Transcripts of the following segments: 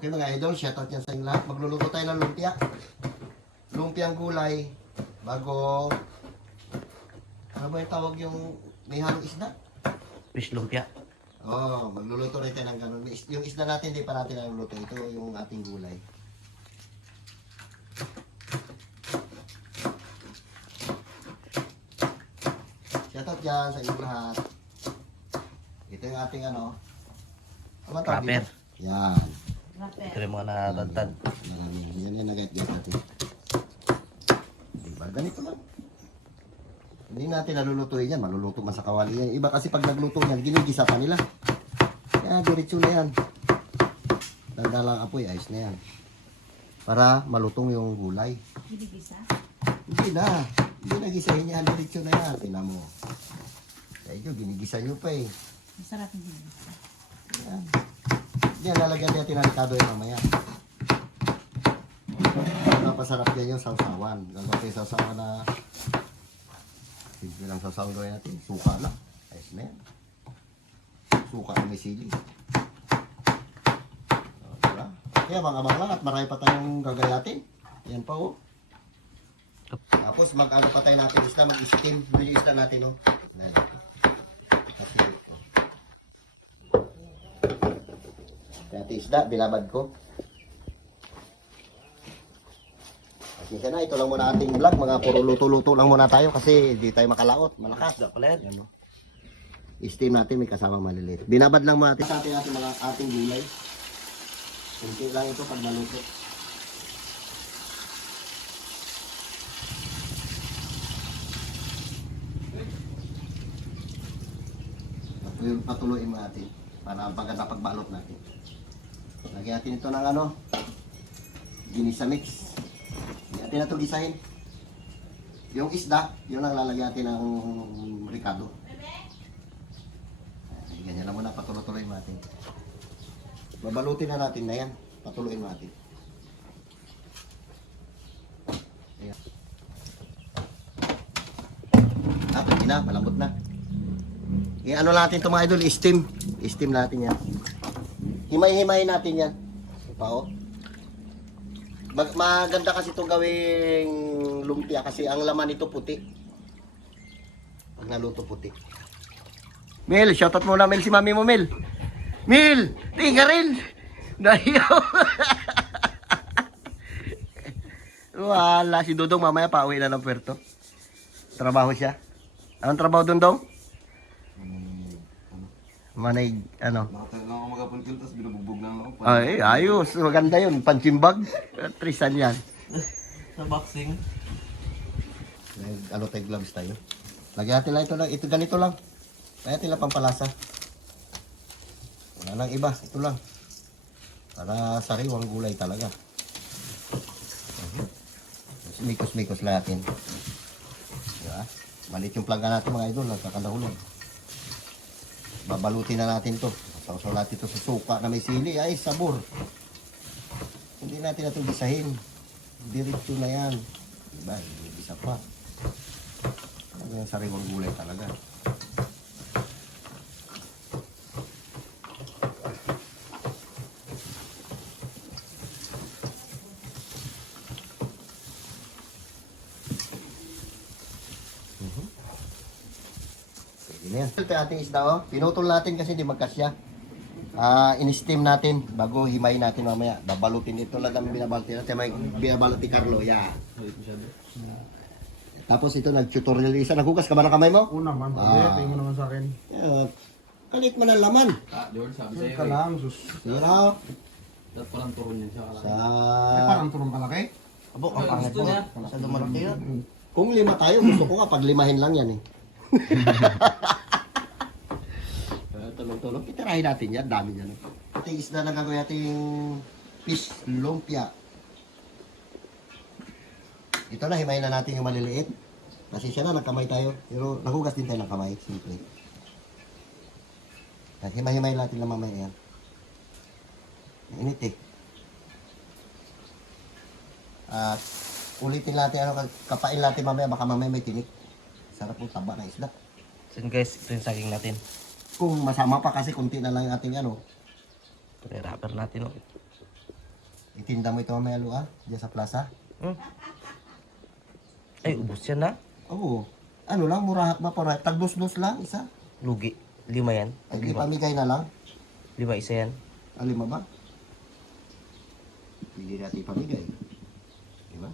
Okay mga idol, shoutout yan sa inyo lahat. Magluluto tayo ng lumpia. Lumpiang gulay. Bago, ano ba yung tawag yung may halong isda? Fish lumpia. Oo, magluluto rin tayo ng ganun. Yung isda natin, hindi pa natin naluluto. Ito yung ating gulay. Shoutout dyan sa inyo lahat. Ito yung ating ano. Ano tawag Wrapper. dito? Yan. Ito yung mga natantad. Marami. Yan nagayat-gayat natin. Diba? Ganito lang. Hindi natin nalulutuin yan. Maluluto man sa kawali yan. Iba kasi pag nagluto yan, ginigisa pa nila. Kaya diretso na yan. Tanda lang apoy, ayos na yan. Para malutong yung gulay. Ginigisa? Hindi na. Hindi nagisahin yan. Diretso na yan. Tingnan mo. Kaya ito, ginigisa nyo pa eh. Masarap yung ginigisa. Yan. Yan, lalagyan natin ng ricado yung mamaya. Napasarap yan yung sausawan. Gagawin tayo sausawan na simple lang sausawan gawin natin. Suka lang. Ayos na yan. Suka na may sili. O, diba? Kaya abang-abang lang at marami pa tayong gagayatin. Yan pa oh. Tapos mag-ano pa tayo natin isda, mag-steam. Doon yung isda natin oh. Yan. Dati isda, binabad ko. Kasi na, ito lang muna ating vlog. Mga puro luto-luto lang muna tayo kasi hindi tayo makalaot. Malakas. Isda pala yan. Yan, no? I-steam natin, may kasama maliliit. Binabad lang muna sa atin mga ating gulay. Kunti lang ito pag naluto. Patuloyin mo natin para pagkata pagbalot natin. Lagyan natin ito ng ano, ginisa mix. Lagyan natin na ito gisahin. Yung isda, yun ang lalagyan natin ng ricado. Ganyan lang muna, patuloy natin. Babalutin na natin na yan. Patuloyin natin. Ayan. Pwede na, malambot na. I-ano natin ito mga idol, steam. I-steam natin yan. Himay-himayin natin yan. Pao. Maganda kasi itong gawing lumpia kasi ang laman nito puti. Pag naluto puti. Mel, shoutout muna Mel si mami mo Mel. Mel, tingka rin. Dahiyo. Wala, si Dudong mamaya pauwi na ng puerto. Trabaho siya. Anong trabaho doon Dong? Manay, ano? Nakatagal lang ako magapuntil, tapos binubugbog lang ako. Ay, ayos. Maganda yun. Panchimbag. Trisan yan. Sa boxing. Ano tayo gloves tayo. Lagyan natin lang ito lang. Ito ganito lang. Lagyan natin lang pampalasa. Wala nang iba. Ito lang. Para sariwang gulay talaga. Mikos-mikos lang natin. Diba? Malit yung plangga natin mga idol. Nagkakandahulog. Babalutin na natin to. Sausaw natin to sa suka na may sili. Ay, sabor. Hindi natin na ito gisahin. Diretso na yan. Diba? Hindi isa pa. Ano yung sariwang gulay talaga. Ito yung ating isda oh. Pinutol natin kasi hindi magkasya. In-steam natin bago himayin natin mamaya. Babalutin ito lang ang binabalti natin. May binabalot ni Carlo. Yeah. Tapos ito nag-tutorial isa. Naghugas ka ba ng kamay mo? Una man, tingin mo naman sa akin. Kalit mo ng laman. George, sabi Sus ka lang, sus. Sino? dapat parang turon yun siya. Sa... Ay, parang turong kalaki. Abo, ang pangit mo. Sa lumalaki yun. Kung lima tayo, gusto ko nga pag limahin lang yan eh. Tulong-tulong. Itirahin natin yan. Dami yan. Ating isda na gagawin ating fish lumpia. Ito na, himayin na natin yung maliliit. Kasi siya na, nagkamay tayo. Pero nahugas din tayo ng kamay. Simple. At himay-himay natin lang mamaya yan. Init eh. At ulitin natin, ano, kapain natin mamaya. Baka mamaya may tinik. Sarap yung taba na isda. So yun guys, ito yung saging natin. Kung masama pa kasi kunti na lang yung ating ano. Ito yung wrapper natin. Oh. Itinda mo ito mamaya Lu, diyan sa plaza. Ay, ubos yan na. Oo. Ano lang, mura mapura. Tagdos-dos lang, isa. Lugi. 5 yan. Ay, di pamigay na lang. 5 isa yan. Alima ba? Hindi natin pamigay. Di ba?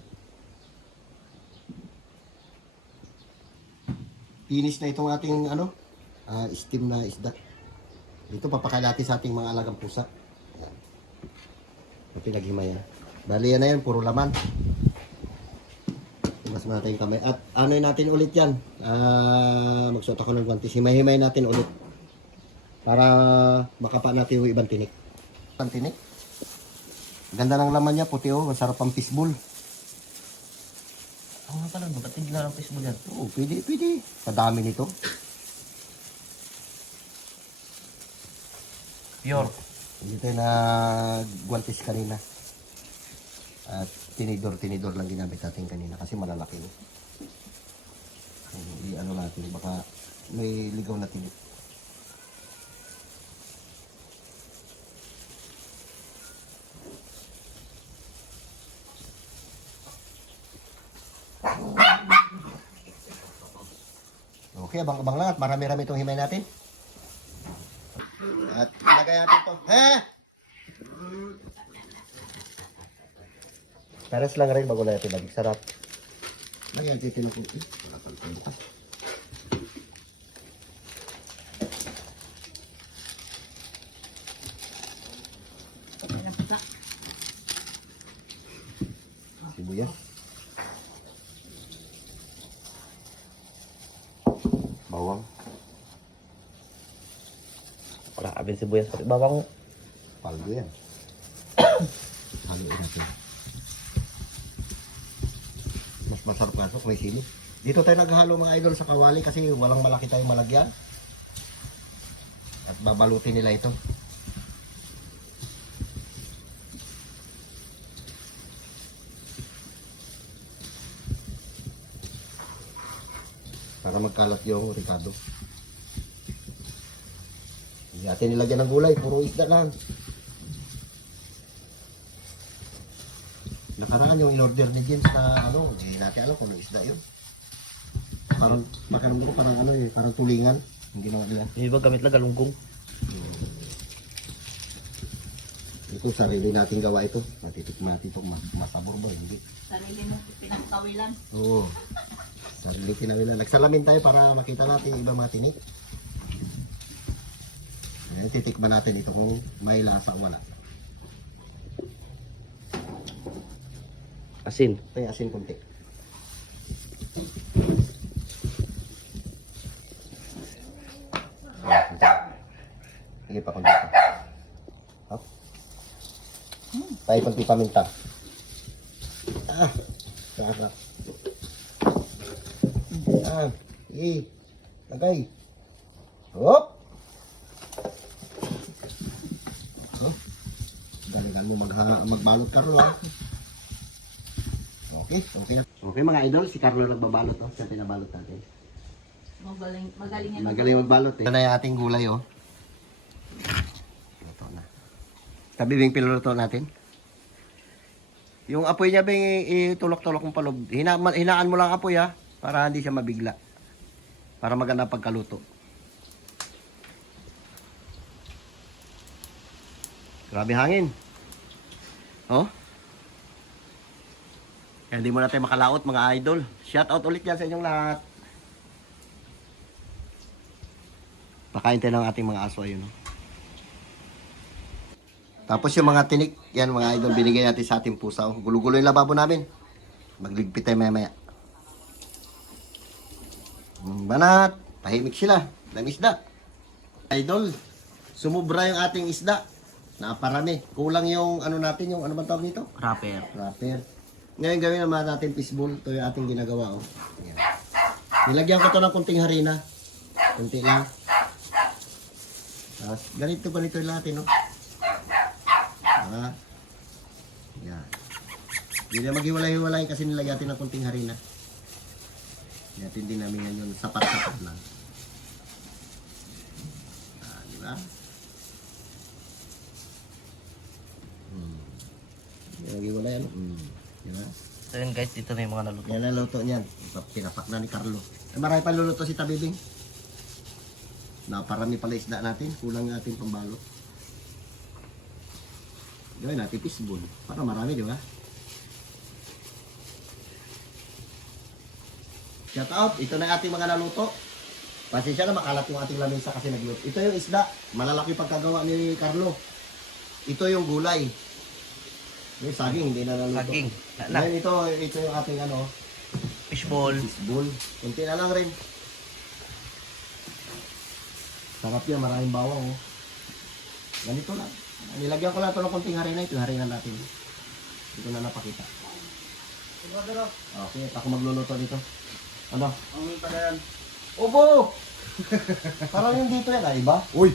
Finish na itong ating steam na isda. Dito papakain natin sa ating mga alagang pusa. Ayan. Ang pinaghimayan. Bali yan na yan, puro laman. Mas natin yung kamay. At ano natin ulit yan? Magsuot ako ng guantes. Himay-himay natin ulit. Para makapa natin yung ibang tinik. Ibang tinik. Ganda ng laman niya, puti oh. Masarap ang fishball. Ang nga pala, ba't hindi na lang Facebook yan? Oo, pwede, pwede. Kadami nito. Pure. Hindi tayo na guantes kanina. At tinidor lang ginamit natin kanina kasi malalaki. Hindi natin, baka may ligaw na tinik. Okay, abang-abang lang at marami-rami itong himay natin. At ilagay natin ito. Pares lang rin bago natin lagi. Sarap. Lagyan natin ito. Wala pang bukas. Sibuyas. Bawang. Wala abin sibuyas. Bawang. Paldo yan. Haluin natin. Mas masarap nga ito kung may sili. Dito tayo naghalo mga idol sa kawali kasi walang malaki tayong malagyan. At babalutin nila ito. Para magkalat yung ricado. Hindi natin nilagyan ng gulay, puro isda lang. Nakaraan yung in-order ni James na hindi natin alam kung ano isda yun. Parang, makaroon ko parang parang tulingan. Hindi naman nila. Yung iba gamit lang galunggong. Hindi ko sarili natin gawa ito. Matitikman natin ito, masabor ba? Hindi. Sarili mo, pinagkawilan. Oo. Sarili kinawilan. Nagsalamin tayo para makita natin yung ibang mga tinik. Ayan, titikman natin ito kung may lasa o wala. Asin. Ito yung asin konti. Sige pa konti pa. Hop. Tayo konti paminta. Sarap. Lagay. Hop. Galingan mo magbalot ka rin lang. Okay mga idol, si Carlo nagbabalot siya pinabalot natin. Magaling yan. Magaling magbalot Ito na yung ating gulay Luto na. Kabibing piluluto natin. Yung apoy niya bing itulok-tulok ng palob. Hinaan mo lang apoy para hindi siya mabigla. Para maganda pagkaluto. Grabe hangin. Kaya hindi mo natin makalaot mga idol. Shout out ulit yan sa inyong lahat. Pakain tayo ng ating mga aso ayun. Tapos yung mga tinik, yan mga idol, binigay natin sa ating pusa. Gulo-gulo yung lababo namin. Magligpit tayo maya-maya. Banat, tahimik sila. Dami isda. Idol, sumubra yung ating isda. Naparami. Kulang yung natin, yung ano bang tawag nito? Wrapper. Ngayon gawin naman natin fishball. Ito yung ating ginagawa. Ayan. Nilagyan ko to ng kunting harina. Kunti lang. Tapos ganito yung natin. Yan. Hindi na maghiwalay-hiwalay kasi nilagyan natin ng kunting harina. Natin din namin yan yung sapat-sapat lang. Diba? So yun guys, dito na yung mga naluto. Yan ang luto niyan. Pinapak na ni Carlo. Marami pa luluto si Tabibing. Naparami pala isda natin. Kulang natin pambalot. Gawin natin fishball. Para marami, di ba? Shout out. Ito na ating mga naluto. Pasensya na makalat yung ating lamesa kasi nagluto. Ito yung isda. Malalaki pagkagawa ni Carlo. Ito yung gulay. Yung saging, hindi na naluto. Saging. Ngayon ito yung ating Fishball. fishball. Kunti na lang rin. Sarap yan, maraming bawang oh. Ganito lang. Nilagyan ko lang ito ng konting harina. Ito yung harina natin. Ito na napakita. Okay, ako magluluto dito. Ano? Ang pala yan. Obo! Parang yung dito yan, iba? Uy!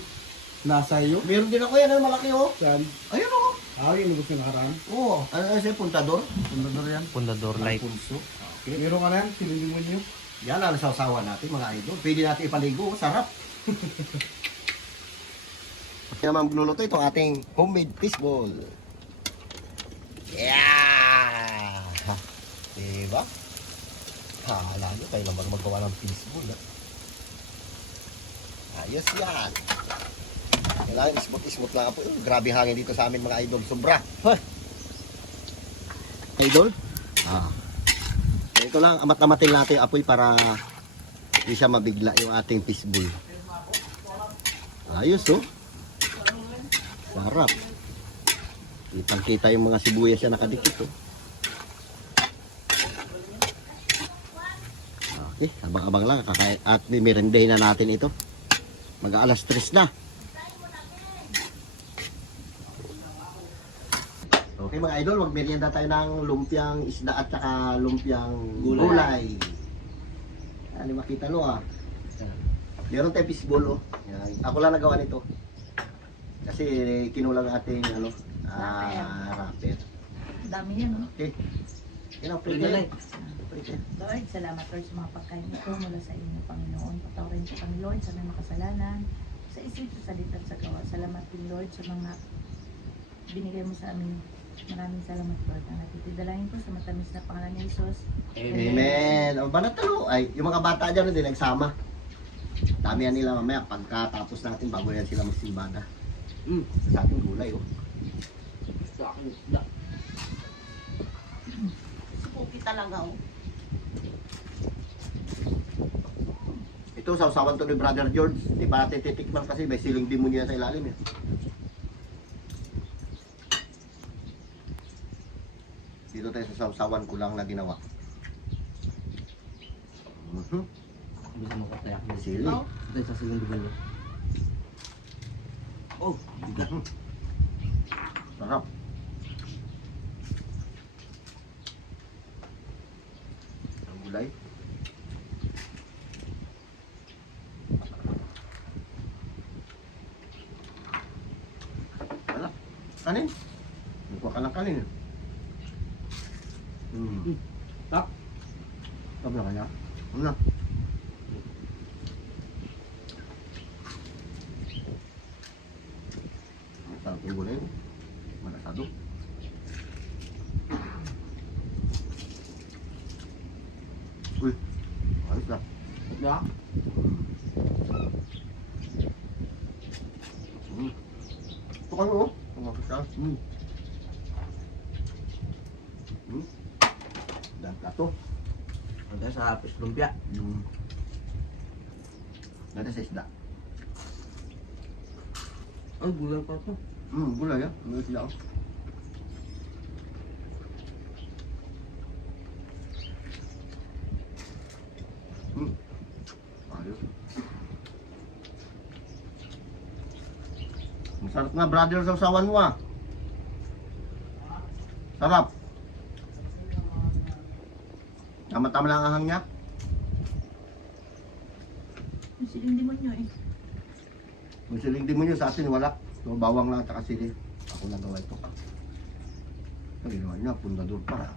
Nasa iyo? Meron din ako yan, malaki oh. Saan? Ayun oh. Yung gusto nakaraan. Oo, ano siya, puntador? Pundador yan. Pundador light. Punso. Okay. Meron ka na yan, sinilimun niyo. Yan ang sausawan natin mga idol. Pwede natin ipaligo, sarap. Kaya magluluto itong ating homemade fishball. Yeah! Diba? Hala nyo, kayo lang magawa ng fishball. Ayos yan. Kailangan ismot lang po. Grabe hangin dito sa amin mga idol. Sobra. Idol? Ito lang, amat-amatin natin yung apoy para hindi siya mabigla yung ating fishball. Ayos oh. Sarap. Kitang-kita yung mga sibuyas siya nakadikit oh. Okay, abang-abang lang. At mimerendahin na natin ito. Mag-aalas 3 na. Okay mga idol, magmerienda tayo ng lumpiang isda at saka lumpiang gulay. Ano makita no ah. Meron tayong fishball oh. Yan. Ako lang nagawa nito. Kasi kinulang ating wrapper. Dami yan, no? Okay. Yan ang pretty. Lord, salamat Lord sa mga pagkain ito mula sa inyo, Panginoon. Patawarin sa kami, Lord, sa mga kasalanan, sa isip, sa salita at sa gawa. Salamat din, Lord, sa mga binigay mo sa amin. Maraming salamat, Lord. Ang natitidalahin ko sa matamis na pangalan ni Jesus. Amen. O ba natalo? Ay, yung mga bata dyan din nagsama. Damihan nila mamaya pagkatapos natin bago yan sila magsimbada. Sa ating gulay oh. Suki talaga, oh. Ito sausawan to ni Brother George. Di pa natin titikman kasi may siling demonyo yan sa ilalim eh. Dito tayo sa sausawan ko lang na ginawa. Bisa mo katayak. Sili. Oh. Ito sa siling dugan niya. Oh, bigat. Sarap. Ang gulay. Wala. Kanin. Nagkuha ka ng kanin. Tak. Tap na kanya. Ano na? Sarap yung gulay. Malasado. Uy. Ayos na. Ya. Ito kayo oh. Tumakot ka. Dan plato. Ada sa fish lumpia. Ada sa isda. Oh, gulay pa to. Gulay ya. Gulay sila oh. Ayos. Masarap nga brother sa usawan mo ah. Sarap. Tama-tama lang ang hangyak. Yung siling demonyo, eh. Yung siling demonyo sa atin wala. So, bawang lang at saka sili. Ako lang gawa ito. Ang ginawa niya, pundador pa.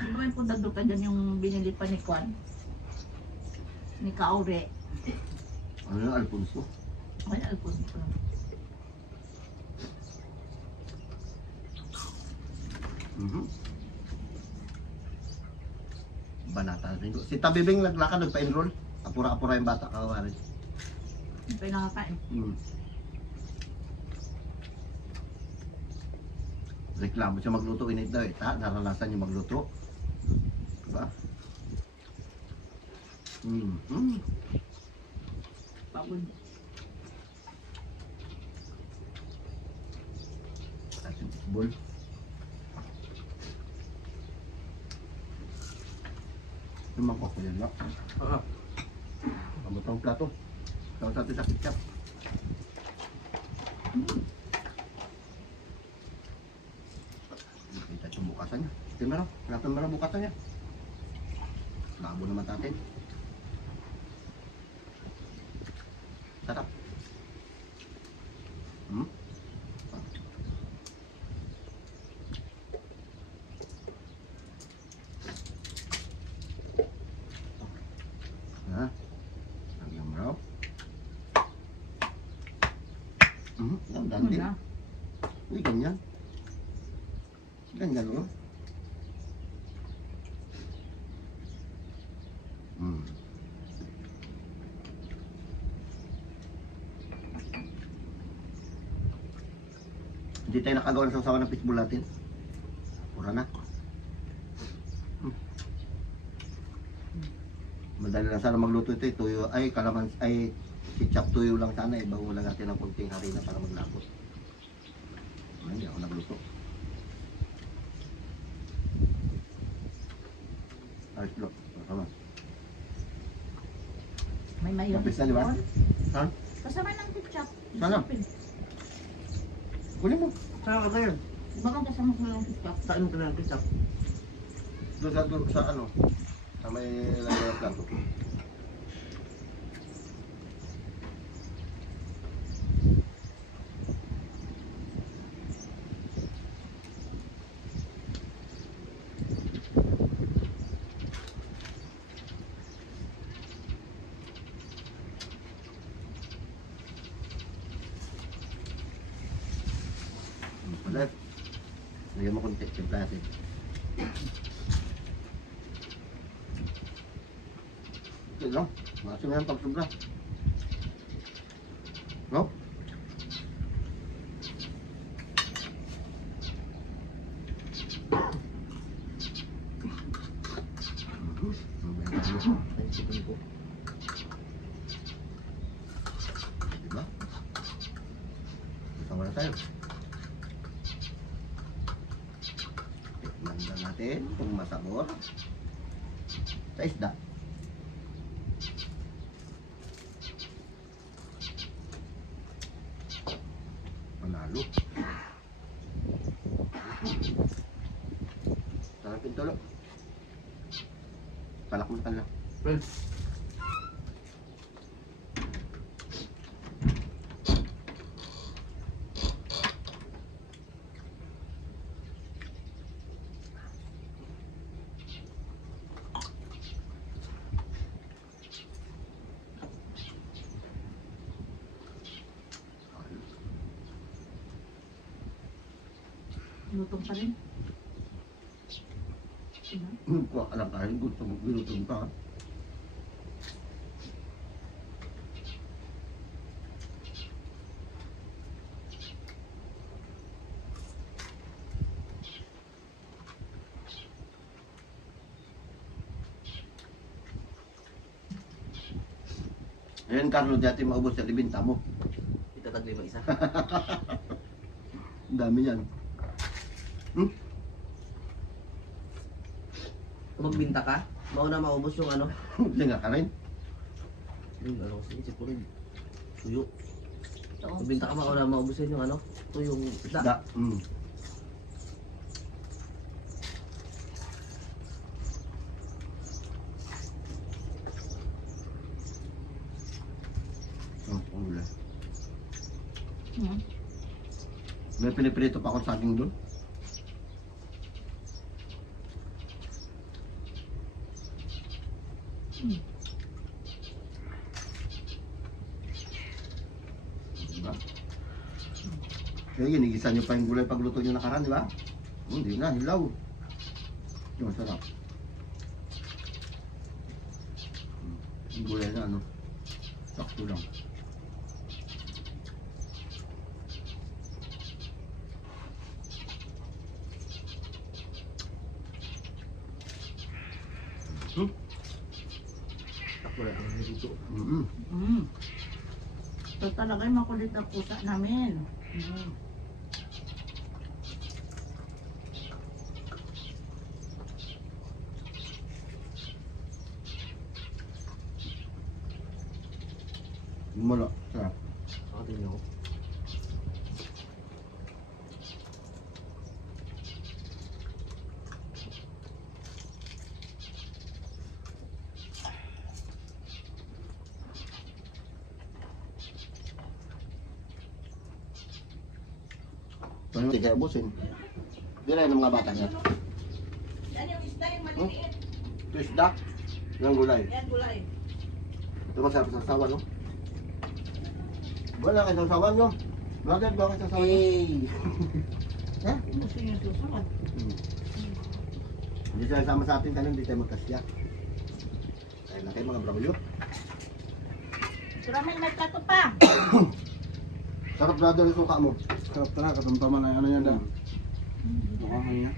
Ano ba yung pundador ka dyan yung binili pa ni Kwan? Ni Kaure. Ano yung Alfonso? Ay, Alfonso. Mhm. Banata rin. Si Tabibing naglakad, nagpa-enroll. Apura-apura yung bata, kawarin. Hindi pa yung nakakain. Reklamo siya magluto, init daw eh. Naranasan niya magluto. Diba? Pagod. At yung fishball. Yung mangkok ko yan, no? Oo. Pamutang plato. Tapos natin sa ketchup. Kita yung bukasan niya. Tingnan mo, natin mo na bukasan niya. Labo naman natin. Sarap. Ha? Ang raw. Ang dandi. Wala. Uy, ganyan. Ganyan, oh. Hindi tayo nakagawa ng sasawa ng fishball natin. Pura na. Madali lang sana magluto ito. Tuyo, ay kalaman, ay ketchup tuyo lang sana. Bago lang natin ng kunting harina para maglapot. Hindi ako nagluto. Ayos bro. Kasama. May mayonnaise Mapis na, di ba? doon. Ha? Kasama ng ketchup. Sana. Kunin mo. Saan ka ba yun? Baka kasama ko ng ketchup. Saan ka na ng ketchup? Doon sa ano. Sa may lagay ng plato. Ulit. Lagyan mo konti. Timpla natin. Ito lang. Maso na yan pag sobra. No? Naisipan ko. Diba? Sama na tayo. Tikman na natin kung masabor. Sa isda. Panalo. Sarap yung tulo. Palakmutan lang. Well, Lutong pa rin. Diba? Kuha ka lang kain. Gusto mo binutong ka. Ayan, Carlo, dati maubos sa libinta mo. itatag 5 isa. Ang dami yan. Kung magbinta ka, mauna maubos yung ano. Tinga ka rin. Yung ano kasi isip ko rin. Tuyo. Ito. Magbinta ka mauna maubos yun yung ano. Tuyong isda. Da. Oh, ulan. Hmm. May piniprito pa ako saging doon. Diba? Kaya ginigisa nyo pa yung gulay pagluto nyo nakaraan, di ba? Hindi na, hilaw. Yung masarap. Yung gulay na ano. Sakto lang. Sakto lang ang nilito. Ito talaga yung makulit ang pusa namin. Mula. Sarap. Nakatingin ako. Hindi kaya ubusin. Hindi na yung mga bata niya. Yan yung isda yung maliliit. Ito isda. Yung gulay. Yan gulay. Ito masarap sa sasawan, no? Wala kayo sa sasawan, no? Bakit ba kayo sa sasawan? Ha? Gusto niyo susunod. Hindi sila sama sa atin kanina, hindi tayo magkasya. Kaya na kayo mga bravo. Ramil, may plato pa. Sarap brother yung suka mo. Sarap talaga, katamtaman na ano yan daw. Mukhang niya.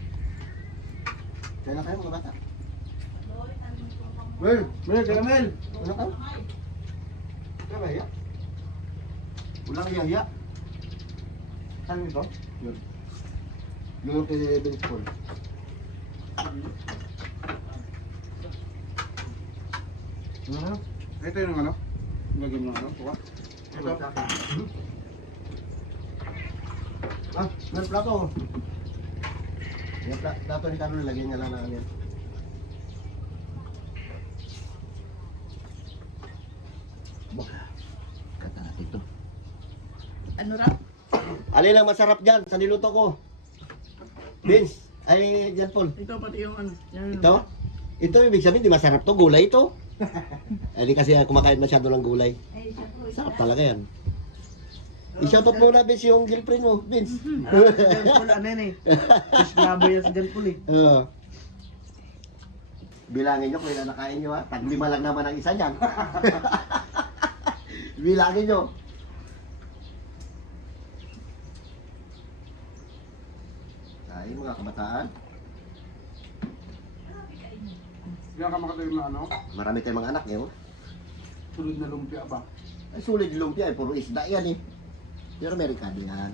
Kaya na kayo mga bata. Well, Mel, karamel. Ano ka? Kaya ba hiya? Walang hiya-hiya. Saan ito? Yun. Yung kay Ben's Paul. Ano? Ito yung ano? Lagyan mo ano? Tuwa? Ito. Ah, may plato. Yung plato ni Carlo, lagyan niya lang na ano. Baka, kata ito. Ano raw? Alin lang masarap dyan sa niluto ko? Vince, ay dyan Paul. Ito pati yung ano. Yan. Ito? Ito ibig sabihin di masarap to, gulay ito. Ay di kasi kumakain masyado ng gulay. Ay, siya po. Sarap talaga yan. I-shoutout muna Vince yung girlfriend mo, Vince. Deadpool, ano yan eh. Fish grabber yan si Deadpool eh. Oo. Bilangin nyo kung ilan nakain nyo ha. Tag-5 lang naman ang isa niyan. Bilangin nyo. Ay, mga kabataan. Diyan ka makatayo na ano? Marami tayong mga anak eh. Oh. Sunod na lumpia ba? Ay, sulit lumpia eh. Puro isda yan eh. Pero Amerikano yan.